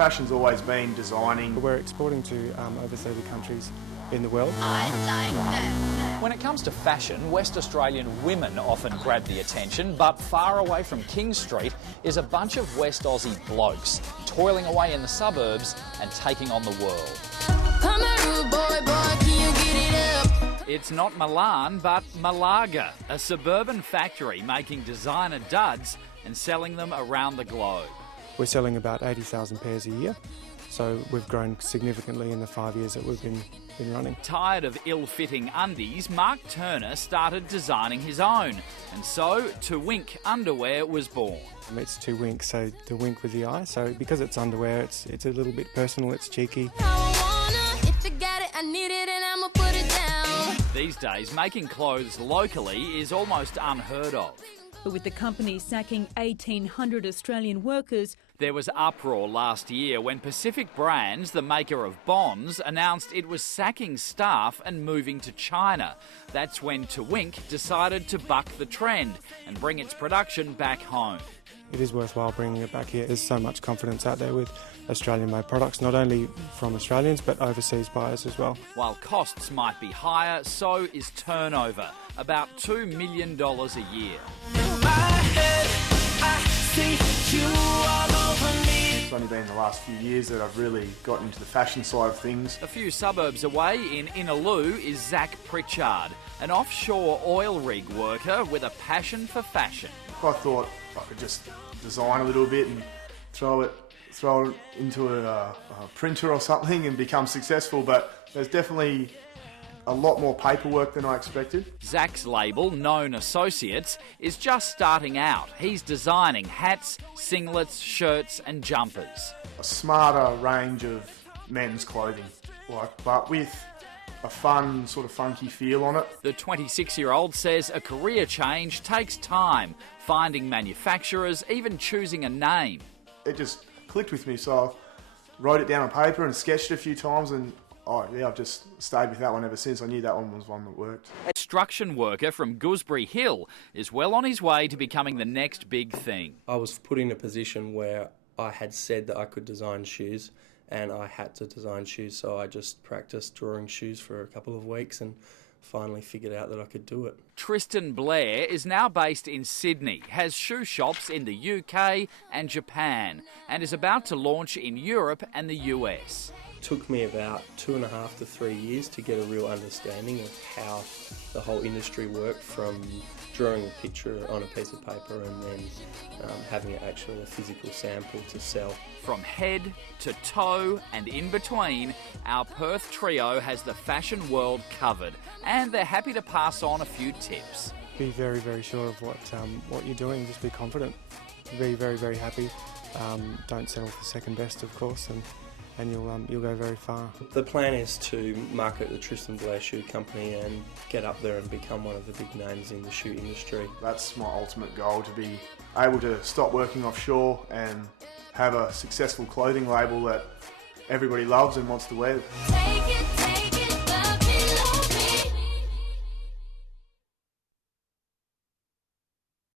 passion's always been designing. We're exporting to over 30 countries in the world. When it comes to fashion, West Australian women often grab the attention, but far away from King Street is a bunch of West Aussie blokes toiling away in the suburbs and taking on the world. It's not Milan, but Malaga, a suburban factory making designer duds and selling them around the globe. We're selling about 80,000 pairs a year, so we've grown significantly in the 5 years that we've been running. Tired of ill-fitting undies, Mark Turner started designing his own, and so 2day2nite underwear was born. It's 2day2nite, so the wink with the eye. So because it's underwear, it's a little bit personal, it's cheeky. These days, making clothes locally is almost unheard of. But with the company sacking 1,800 Australian workers, there was uproar last year when Pacific Brands, the maker of Bonds, announced it was sacking staff and moving to China. That's when 2day2nite decided to buck the trend and bring its production back home. It is worthwhile bringing it back here. There's so much confidence out there with Australian-made products, not only from Australians but overseas buyers as well. While costs might be higher, so is turnover, about $2 million a year. It's only been the last few years that I've really gotten into the fashion side of things. A few suburbs away in Innaloo is Zach Pritchard, an offshore oil rig worker with a passion for fashion. I thought I could just design a little bit and throw it into a printer or something and become successful, but there's definitely a lot more paperwork than I expected. Zach's label, Known Associates, is just starting out. He's designing hats, singlets, shirts and jumpers. A smarter range of men's clothing, but with a fun, sort of funky feel on it. The 26-year-old says a career change takes time, finding manufacturers, even choosing a name. It just clicked with me, so I wrote it down on paper and sketched it a few times, and I've just stayed with that one ever since. I knew that one was one that worked. A construction worker from Gooseberry Hill is well on his way to becoming the next big thing. I was put in a position where I had said that I could design shoes, and I had to design shoes, so I just practiced drawing shoes for a couple of weeks and finally figured out that I could do it. Tristan Blair is now based in Sydney, has shoe shops in the UK and Japan, and is about to launch in Europe and the US. It took me about 2.5 to 3 years to get a real understanding of how the whole industry worked, from drawing a picture on a piece of paper and then having it actually a physical sample to sell. From head to toe and in between, our Perth trio has the fashion world covered, and they're happy to pass on a few tips. Be very, very sure of what you're doing. Just be confident. Be very, very happy. Don't settle for second best, of course, and you'll go very far. The plan is to market the Tristan Blair Shoe Company and get up there and become one of the big names in the shoe industry. That's my ultimate goal, to be able to stop working offshore and have a successful clothing label that everybody loves and wants to wear.